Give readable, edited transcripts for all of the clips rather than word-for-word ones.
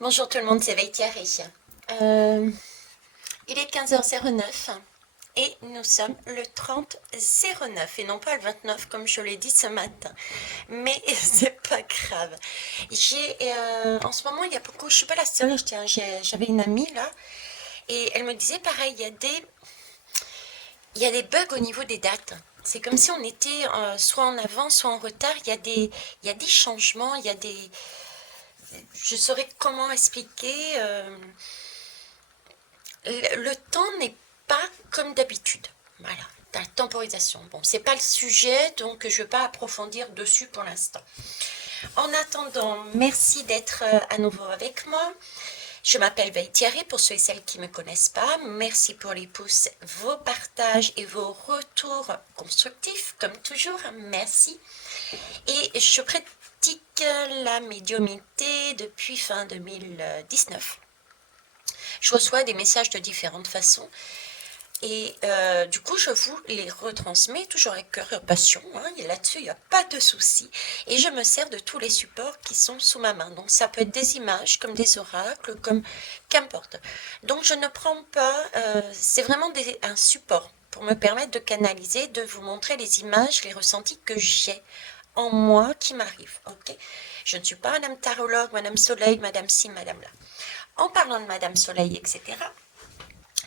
Bonjour tout le monde, c'est Veitiari. Euh, il est 15h09 et nous sommes le 30/09 et non pas le 29 comme je l'ai dit ce matin. Mais c'est pas grave. En ce moment, il y a beaucoup, je suis pas la seule, j'avais une amie là et elle me disait pareil, il y a des bugs au niveau des dates. C'est comme si on était soit en avance, soit en retard. Il y a des changements, il y a des... Je saurais comment expliquer. Le temps n'est pas comme d'habitude. Voilà, la temporisation. Bon, c'est pas le sujet, donc je ne vais pas approfondir dessus pour l'instant. En attendant, merci d'être à nouveau avec moi. Je m'appelle Veille Thierry, pour ceux et celles qui ne me connaissent pas. Merci pour les pouces, vos partages et vos retours constructifs, comme toujours. Merci. Et je pratique la médiumnité depuis fin 2019. Je reçois des messages de différentes façons. Et du coup, je vous les retransmets toujours avec cœur et passion. Hein, et là-dessus, il n'y a pas de souci. Et je me sers de tous les supports qui sont sous ma main. Donc, ça peut être des images, comme des oracles, comme qu'importe. Donc, je ne prends pas... c'est vraiment un support pour me permettre de canaliser, de vous montrer les images, les ressentis que j'ai en moi qui m'arrivent. Ok. Je ne suis pas Madame Tarologue, Madame Soleil, Madame ci, Madame là. En parlant de Madame Soleil, etc.,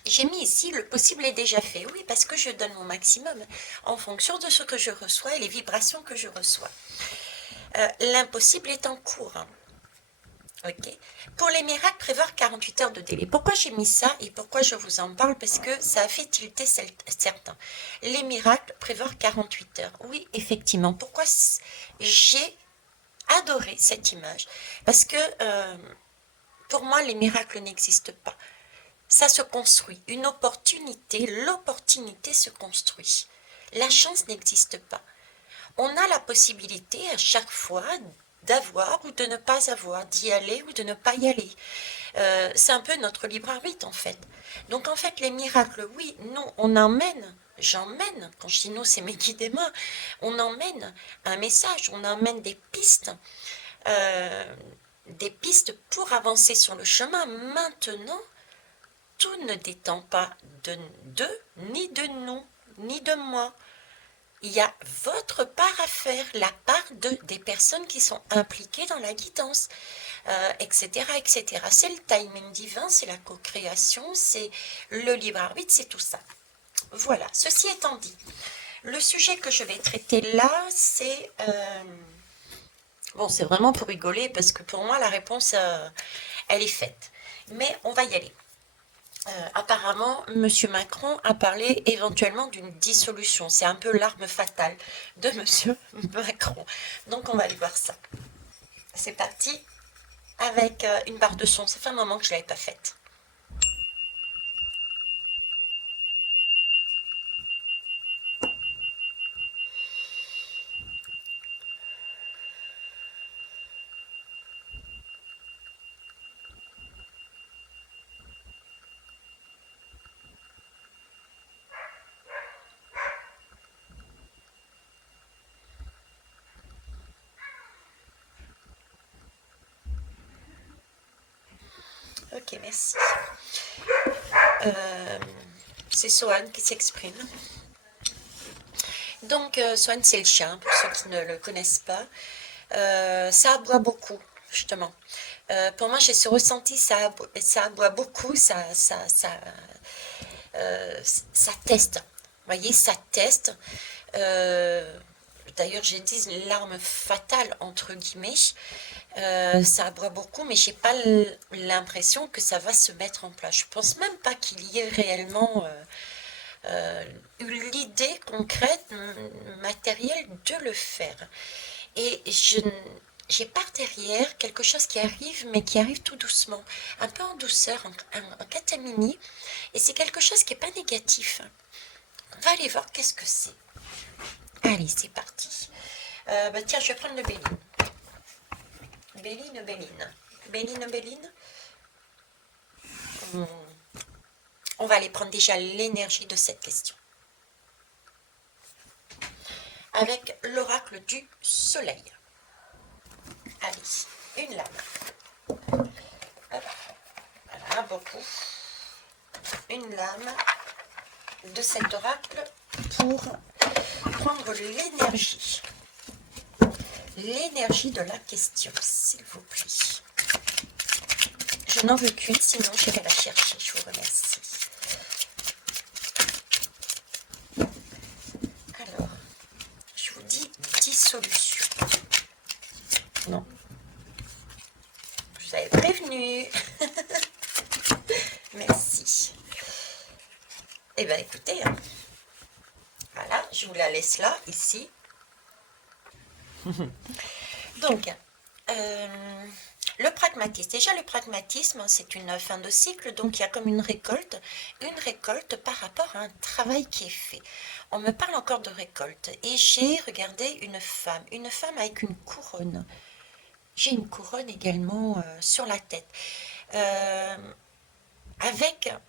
j'ai mis ici le possible est déjà fait. Oui, parce que je donne mon maximum en fonction de ce que je reçois et les vibrations que je reçois. L'impossible est en cours. Ok. Pour les miracles, prévoir 48 heures de délai. Pourquoi j'ai mis ça et pourquoi je vous en parle? Parce que ça a fait tilter certains. Les miracles, prévoir 48 heures. Oui, effectivement. Pourquoi j'ai adoré cette image? Parce que pour moi, les miracles n'existent pas. Ça se construit. Une opportunité, l'opportunité se construit. La chance n'existe pas. On a la possibilité à chaque fois d'avoir ou de ne pas avoir, d'y aller ou de ne pas y aller. C'est un peu notre libre arbitre en fait. Donc en fait les miracles, oui, nous on emmène, j'emmène, quand je dis nous c'est mes guides et moi, on emmène un message, on emmène des pistes pour avancer sur le chemin. Maintenant, tout ne dépend pas d'eux, ni de nous, ni de moi. Il y a votre part à faire, la part des personnes qui sont impliquées dans la guidance, etc., etc. C'est le timing divin, c'est la co-création, c'est le libre arbitre, c'est tout ça. Voilà, ceci étant dit, le sujet que je vais traiter là, c'est... bon, c'est vraiment pour rigoler, parce que pour moi, la réponse, elle est faite. Mais on va y aller. Apparemment, M. Macron a parlé éventuellement d'une dissolution. C'est un peu l'arme fatale de M. Macron. Donc, on va aller voir ça. C'est parti avec une barre de son. Ça fait un moment que je ne l'avais pas faite. Ok, merci. C'est Sohan qui s'exprime. Donc, Sohan, c'est le chien, pour ceux qui ne le connaissent pas. Ça aboie beaucoup, justement. Pour moi, j'ai ce ressenti, ça aboie beaucoup, ça teste. Vous voyez, ça teste. Euh, D'ailleurs, j'ai dit l'arme fatale, entre guillemets. Ça aboie beaucoup, mais j'ai pas l'impression que ça va se mettre en place. Je pense même pas qu'il y ait réellement eu l'idée concrète, matérielle de le faire. Et je j'ai par derrière quelque chose qui arrive, mais qui arrive tout doucement, un peu en douceur, en catamini, et c'est quelque chose qui n'est pas négatif. On va aller voir qu'est-ce que c'est. Allez, c'est parti. Tiens, je vais prendre le Béline. Béline, Béline. Béline, Béline. On va aller prendre déjà l'énergie de cette question. Avec l'oracle du soleil. Allez, une lame. coup une lame de cet oracle pour prendre l'énergie de la question, s'il vous plaît. Je n'en veux qu'une, sinon je vais la chercher. Je vous remercie. Alors, je vous dis dissolution. Non. Je vous avais prévenu. Merci. Eh bien, écoutez, hein. Voilà, je vous la laisse là, ici. Donc, le pragmatisme. Déjà, le pragmatisme, c'est une fin de cycle, donc il y a comme une récolte par rapport à un travail qui est fait. On me parle encore de récolte, et j'ai regardé une femme avec une couronne. J'ai une couronne également sur la tête, avec, je ne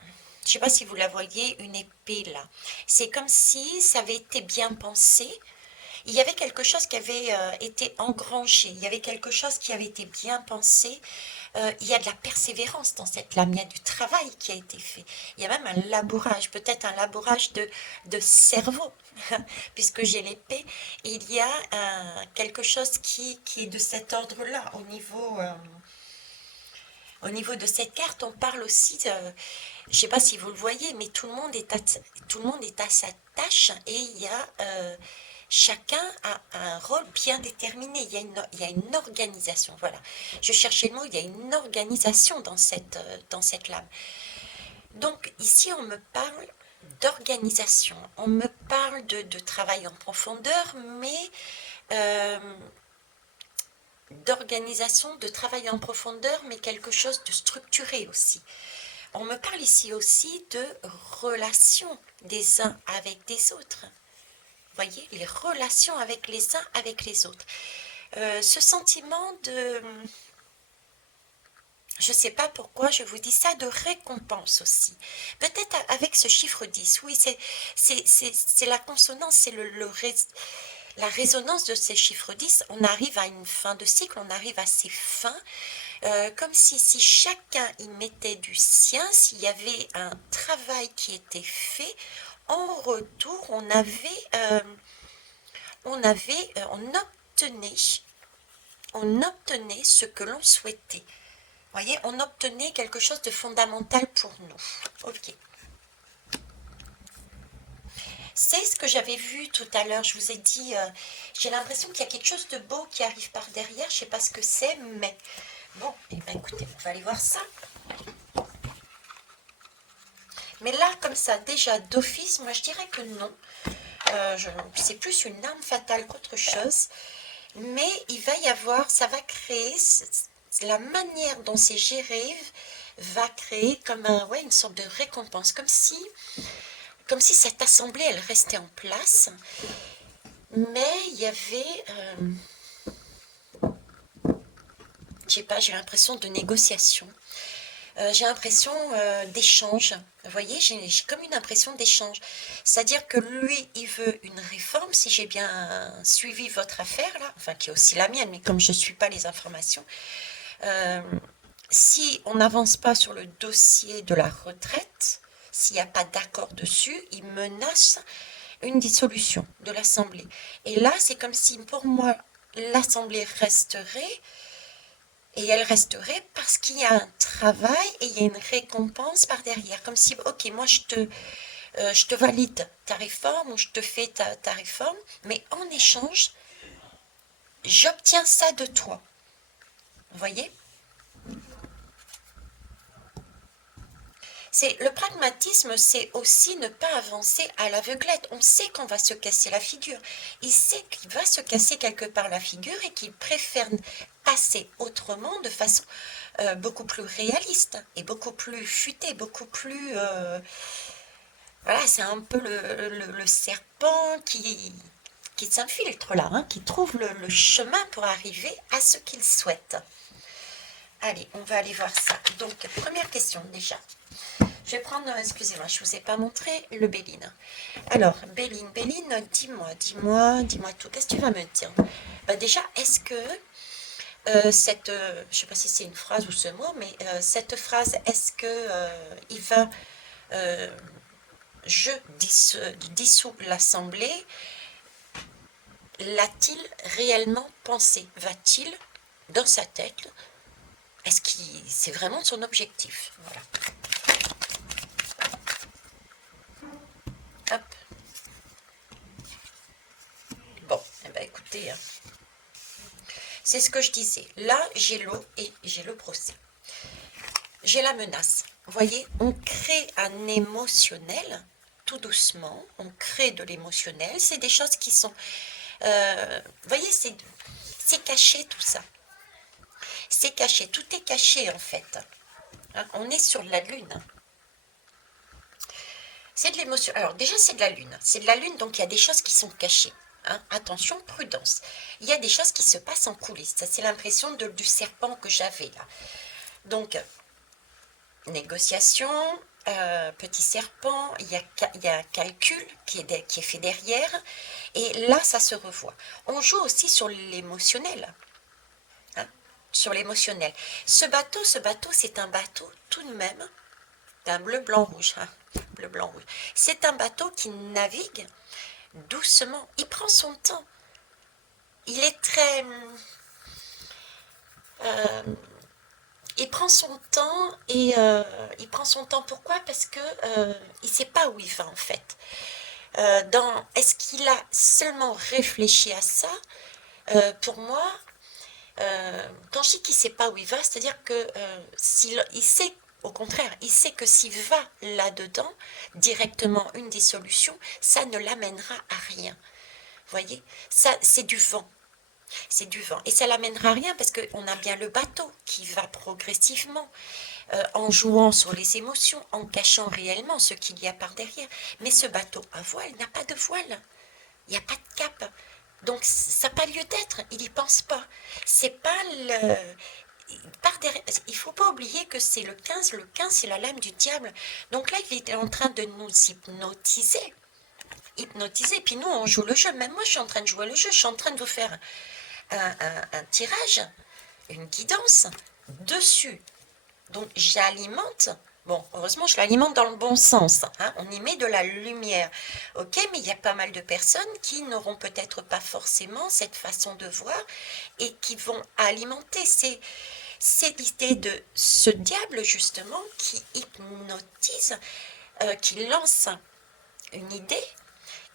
sais pas si vous la voyez, une épée là. C'est comme si ça avait été bien pensé. Il y avait quelque chose qui avait été engrangé, il y avait quelque chose qui avait été bien pensé. Il y a de la persévérance dans cette lame, il y a du travail qui a été fait. Il y a même un labourage, peut-être un labourage de cerveau, puisque j'ai l'épée. Il y a quelque chose qui est de cet ordre-là. Au niveau de cette carte, on parle aussi, je ne sais pas si vous le voyez, mais tout le monde est à sa tâche, et il y a... chacun a un rôle bien déterminé, il y a une organisation, voilà. Je cherchais le mot, il y a une organisation dans cette lame. Donc ici, on me parle d'organisation, on me parle de travail en profondeur, mais d'organisation, de travail en profondeur, mais quelque chose de structuré aussi. On me parle ici aussi de relations des uns avec des autres. Voyez, les relations avec les uns avec les autres. Ce sentiment de... Je ne sais pas pourquoi je vous dis ça, de récompense aussi. Peut-être avec ce chiffre 10, oui, c'est la consonance, c'est la résonance de ces chiffres 10. On arrive à une fin de cycle, on arrive à ces fins, comme si chacun y mettait du sien, s'il y avait un travail qui était fait. En retour, on obtenait ce que l'on souhaitait. Voyez, on obtenait quelque chose de fondamental pour nous. Ok. C'est ce que j'avais vu tout à l'heure. Je vous ai dit, j'ai l'impression qu'il y a quelque chose de beau qui arrive par derrière. Je ne sais pas ce que c'est, mais bon, eh bien, écoutez, on va aller voir ça. Mais là, comme ça, déjà d'office, moi je dirais que non. C'est plus une arme fatale qu'autre chose. Mais il va y avoir, ça va créer, la manière dont c'est géré va créer comme une sorte de récompense. Comme si cette assemblée, elle restait en place. Mais il y avait... je sais pas, j'ai l'impression de négociation. J'ai l'impression d'échange. Vous voyez, j'ai comme une impression d'échange. C'est-à-dire que lui, il veut une réforme, si j'ai bien suivi votre affaire, là, enfin qui est aussi la mienne, mais comme je ne suis pas les informations, si on n'avance pas sur le dossier de la retraite, s'il n'y a pas d'accord dessus, il menace une dissolution de l'Assemblée. Et là, c'est comme si, pour moi, l'Assemblée resterait... Et elle resterait parce qu'il y a un travail et il y a une récompense par derrière. Comme si, ok, moi je te valide ta réforme ou je te fais ta réforme, mais en échange, j'obtiens ça de toi. Vous voyez? Le pragmatisme, c'est aussi ne pas avancer à l'aveuglette. On sait qu'on va se casser la figure. Il sait qu'il va se casser quelque part la figure et qu'il préfère passer autrement, de façon beaucoup plus réaliste et beaucoup plus futée, beaucoup plus... voilà, c'est un peu le serpent qui s'infiltre là, hein, qui trouve le chemin pour arriver à ce qu'il souhaite. Allez, on va aller voir ça. Donc, première question déjà. Je vais prendre, excusez-moi, je ne vous ai pas montré le Béline. Alors, Béline, dis-moi tout. Qu'est-ce que tu vas me dire? Déjà, est-ce que je ne sais pas si c'est une phrase ou ce mot, mais cette phrase, est-ce que il va, je dissous l'Assemblée, l'a-t-il réellement pensé? Va-t-il, dans sa tête, est-ce que c'est vraiment son objectif? Voilà. Hop. Bon, eh ben écoutez, hein, c'est ce que je disais. Là, j'ai l'eau et j'ai le procès. J'ai la menace. Vous voyez, on crée un émotionnel, tout doucement, on crée de l'émotionnel. C'est des choses qui sont... vous voyez, c'est caché tout ça. C'est caché, tout est caché en fait. Hein, on est sur la lune. C'est de l'émotion. Alors déjà, c'est de la lune. C'est de la lune, donc il y a des choses qui sont cachées. Hein. Attention, prudence. Il y a des choses qui se passent en coulisses. Ça, c'est l'impression du serpent que j'avais là. Donc, négociation, petit serpent, il y a un calcul qui est fait derrière. Et là, ça se revoit. On joue aussi sur l'émotionnel. Hein, sur l'émotionnel. Ce bateau, c'est un bateau tout de même d'un bleu, blanc, rouge. Hein, bleu, blanc, rouge. C'est un bateau qui navigue doucement. Il prend son temps. Il est très... il prend son temps et il prend son temps. Pourquoi? Parce que il ne sait pas où il va en fait. Est-ce qu'il a seulement réfléchi à ça? Pour moi, quand je dis qu'il ne sait pas où il va, c'est-à-dire que il sait, au contraire, il sait que s'il va là-dedans, directement une des solutions, ça ne l'amènera à rien. Vous voyez, ça, c'est du vent. C'est du vent. Et ça l'amènera à rien parce qu'on a bien le bateau qui va progressivement, en jouant sur les émotions, en cachant réellement ce qu'il y a par derrière. Mais ce bateau à voile n'a pas de voile. Il n'y a pas de cap. Donc ça n'a pas lieu d'être. Il n'y pense pas. C'est pas le... Par derrière, il ne faut pas oublier que c'est le 15. Le 15, c'est la lame du diable. Donc là, il était en train de nous hypnotiser. Hypnotiser. Puis nous, on joue le jeu. Même moi, je suis en train de jouer le jeu. Je suis en train de vous faire un tirage, une guidance dessus. Donc j'alimente. Bon, heureusement, je l'alimente dans le bon sens. Hein, on y met de la lumière. Ok, mais il y a pas mal de personnes qui n'auront peut-être pas forcément cette façon de voir et qui vont alimenter. C'est l'idée de ce diable, justement, qui hypnotise, qui lance une idée,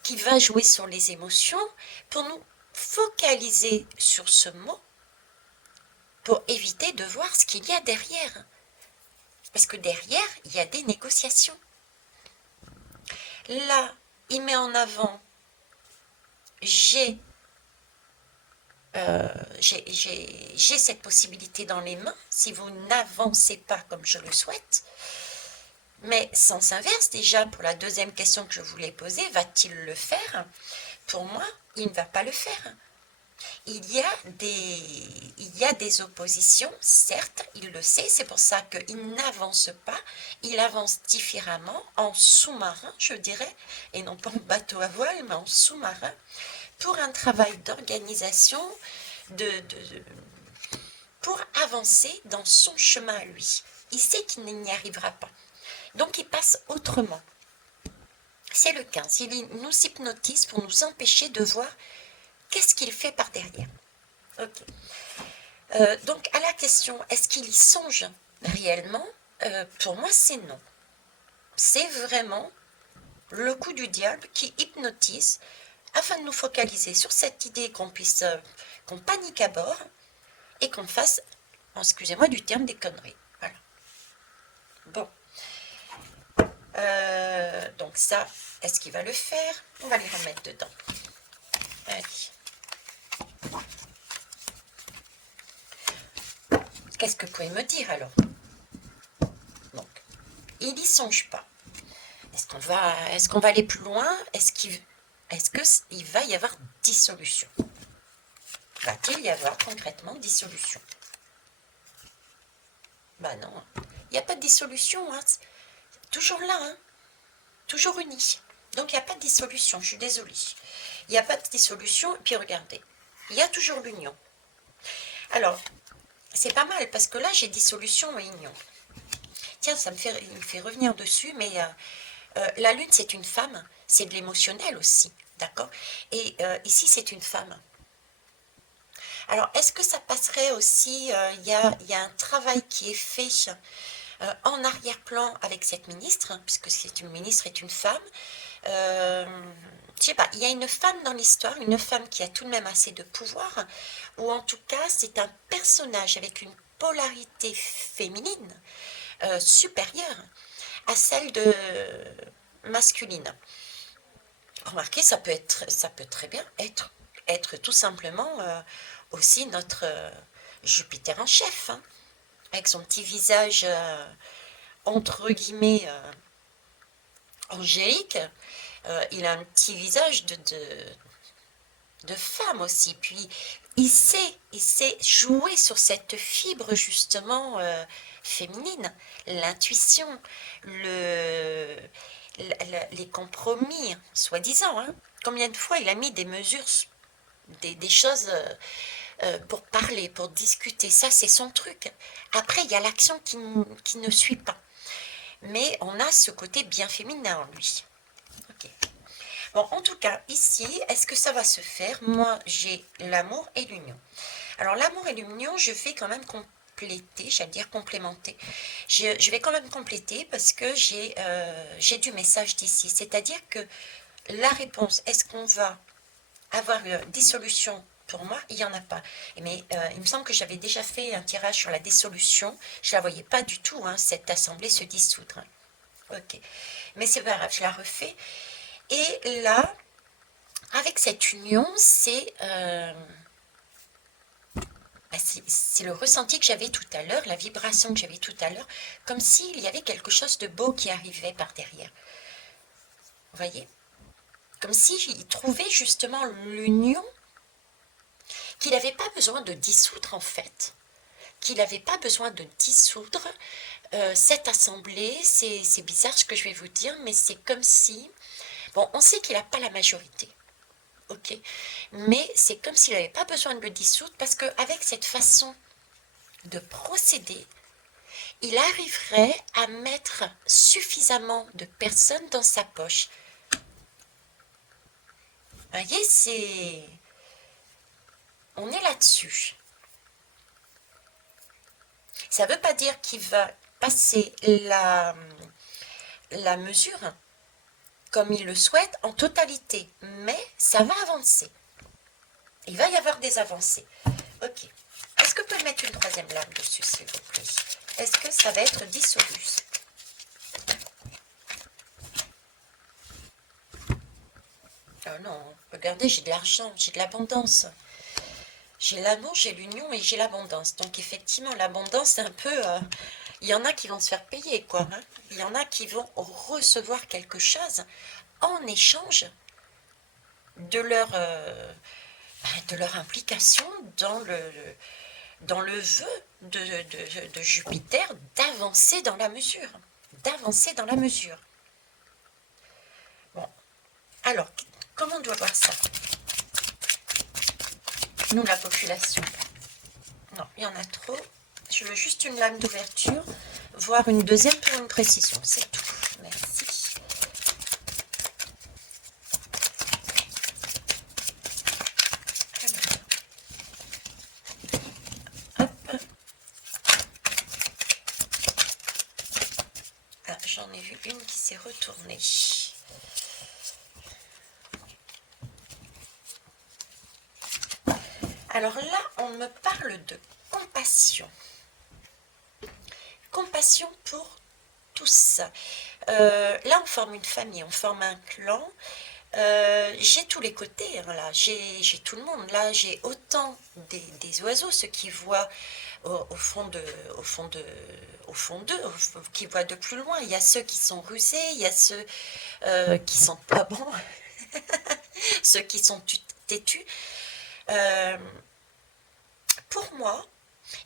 qui va jouer sur les émotions pour nous focaliser sur ce mot pour éviter de voir ce qu'il y a derrière. Parce que derrière, il y a des négociations. Là, il met en avant, j'ai cette possibilité dans les mains, si vous n'avancez pas comme je le souhaite. Mais sens inverse, déjà, pour la deuxième question que je voulais poser, va-t-il le faire? Pour moi, il ne va pas le faire. Il y a des oppositions, certes, il le sait, c'est pour ça qu'il n'avance pas, il avance différemment, en sous-marin, je dirais, et non pas en bateau à voile, mais en sous-marin, pour un travail d'organisation, pour avancer dans son chemin à lui. Il sait qu'il n'y arrivera pas. Donc il passe autrement. C'est le 15, il nous hypnotise pour nous empêcher de voir qu'est-ce qu'il fait par derrière. Ok. Donc, à la question, est-ce qu'il y songe réellement? Pour moi, c'est non. C'est vraiment le coup du diable qui hypnotise afin de nous focaliser sur cette idée qu'on panique à bord et qu'on fasse, excusez-moi du terme, des conneries. Voilà. Bon. Donc ça, est-ce qu'il va le faire? On va les remettre dedans. Allez. Qu'est-ce que vous pouvez me dire alors? Donc, il n'y songe pas. Est-ce qu'on va aller plus loin? Est-ce qu'il va y avoir dissolution? Va-t-il y avoir concrètement dissolution? Ben non, il n'y a pas de dissolution, hein. Toujours là, hein. Toujours unis. Donc il n'y a pas de dissolution, je suis désolée. Il n'y a pas de dissolution, et puis regardez, il y a toujours l'union. Alors, c'est pas mal, parce que là, j'ai dissolution et union. Tiens, il me fait revenir dessus, mais la lune, c'est une femme, c'est de l'émotionnel aussi, d'accord? Et ici, c'est une femme. Alors, est-ce que ça passerait aussi, il y a un travail qui est fait en arrière-plan avec cette ministre, hein, puisque c'est une ministre est une femme. Je sais pas, il y a une femme dans l'histoire, une femme qui a tout de même assez de pouvoir, ou en tout cas, c'est un personnage avec une polarité féminine supérieure à celle de masculine. Remarquez, ça peut très bien être tout simplement aussi notre Jupiter en chef, hein, avec son petit visage entre guillemets angélique. Il a un petit visage de femme aussi. Puis il sait jouer sur cette fibre justement féminine, l'intuition, les compromis, soi-disant. Hein. Combien de fois il a mis des mesures, des choses pour parler, pour discuter. Ça, c'est son truc. Après, il y a l'action qui ne suit pas. Mais on a ce côté bien féminin en lui. Ok. Bon, en tout cas, ici, est-ce que ça va se faire? Moi, j'ai l'amour et l'union. Alors, l'amour et l'union, je vais quand même compléter, j'allais dire complémenter. Je vais quand même compléter parce que j'ai du message d'ici. C'est-à-dire que la réponse, est-ce qu'on va avoir une dissolution? Pour moi, il n'y en a pas. Mais il me semble que j'avais déjà fait un tirage sur la dissolution. Je ne la voyais pas du tout, hein, cette assemblée se dissoudre. Ok. Mais c'est pas grave, je la refais. Et là, avec cette union, c'est le ressenti que j'avais tout à l'heure, la vibration que j'avais tout à l'heure, comme s'il y avait quelque chose de beau qui arrivait par derrière. Vous voyez? Comme s'il trouvait justement l'union qu'il n'avait pas besoin de dissoudre en fait. Qu'il n'avait pas besoin de dissoudre cette assemblée. C'est bizarre ce que je vais vous dire, mais c'est comme si... Bon, on sait qu'il n'a pas la majorité. Ok, mais c'est comme s'il n'avait pas besoin de le dissoudre parce qu'avec cette façon de procéder, il arriverait à mettre suffisamment de personnes dans sa poche. Vous voyez, on est là-dessus. Ça ne veut pas dire qu'il va passer la mesure comme il le souhaite en totalité, mais ça va avancer. Il va y avoir des avancées. Ok. Est-ce que vous pouvez mettre une troisième lame dessus, s'il vous plaît? Est-ce que ça va être dissolu? Oh non, regardez, j'ai de l'argent, j'ai de l'abondance. J'ai l'amour, j'ai l'union et j'ai l'abondance. Donc effectivement, l'abondance, c'est un peu... il y en a qui vont se faire payer, quoi. Hein. Il y en a qui vont recevoir quelque chose en échange de de leur implication dans le vœu de Jupiter d'avancer dans la mesure. D'avancer dans la mesure. Bon, alors, comment on doit voir ça? Nous, la population. Non, il y en a trop. Je veux juste une lame d'ouverture, voire une deuxième pour une précision. C'est tout. Merci. Hop. Ah, j'en ai vu une qui s'est retournée. Alors là, on me parle de compassion. Compassion pour tous. Là, on forme une famille, on forme un clan. J'ai tous les côtés, hein, là. J'ai tout le monde. Là, j'ai autant des oiseaux, ceux qui voient au fond d'eux, qui voient de plus loin. Il y a ceux qui sont rusés, il y a ceux qui sont pas bons, ceux qui sont têtus. Pour moi,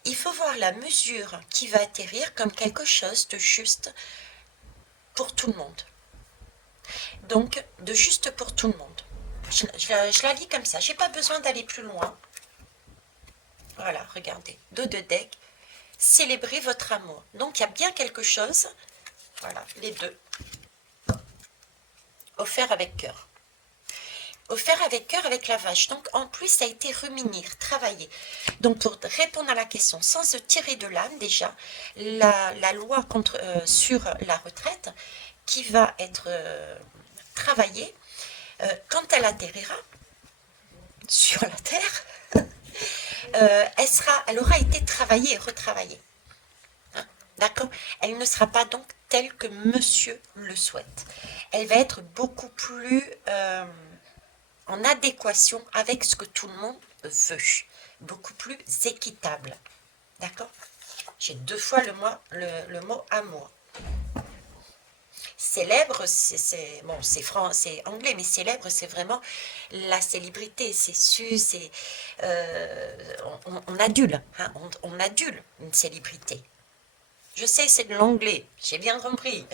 il faut voir la mesure qui va atterrir comme quelque chose de juste pour tout le monde. Donc, de juste pour tout le monde. Je la lis comme ça. J'ai pas besoin d'aller plus loin. Voilà, regardez, dos de deck, célébrez votre amour. Donc, il y a bien quelque chose, voilà, les deux, offert avec cœur. Offert avec cœur avec la vache. Donc, en plus, ça a été ruminé, travaillé. Donc, pour répondre à la question, sans se tirer de l'âne, déjà, la loi sur la retraite, qui va être travaillée, quand elle atterrira sur la Terre, elle aura été travaillée et retravaillée. Hein, d'accord? Elle ne sera pas donc telle que monsieur le souhaite. Elle va être beaucoup plus en adéquation avec ce que tout le monde veut. Beaucoup plus équitable. D'accord? J'ai 2 fois le mot amour. Célèbre, c'est bon, c'est anglais, mais célèbre, c'est vraiment la célébrité. C'est su, c'est on adule, hein, on adule une célébrité. Je sais, c'est de l'anglais, j'ai bien compris.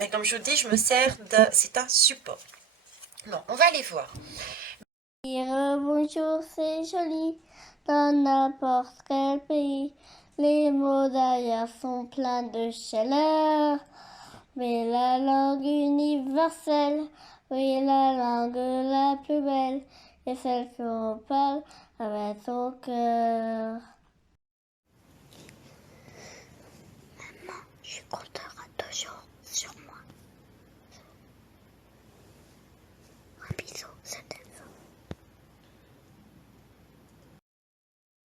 Mais comme je vous dis, je me sers c'est un support. Bon, on va aller voir. Dire bonjour, c'est joli, dans n'importe quel pays. Les mots d'ailleurs sont pleins de chaleur. Mais la langue universelle, oui, la langue la plus belle, est celle qu'on parle avec son cœur.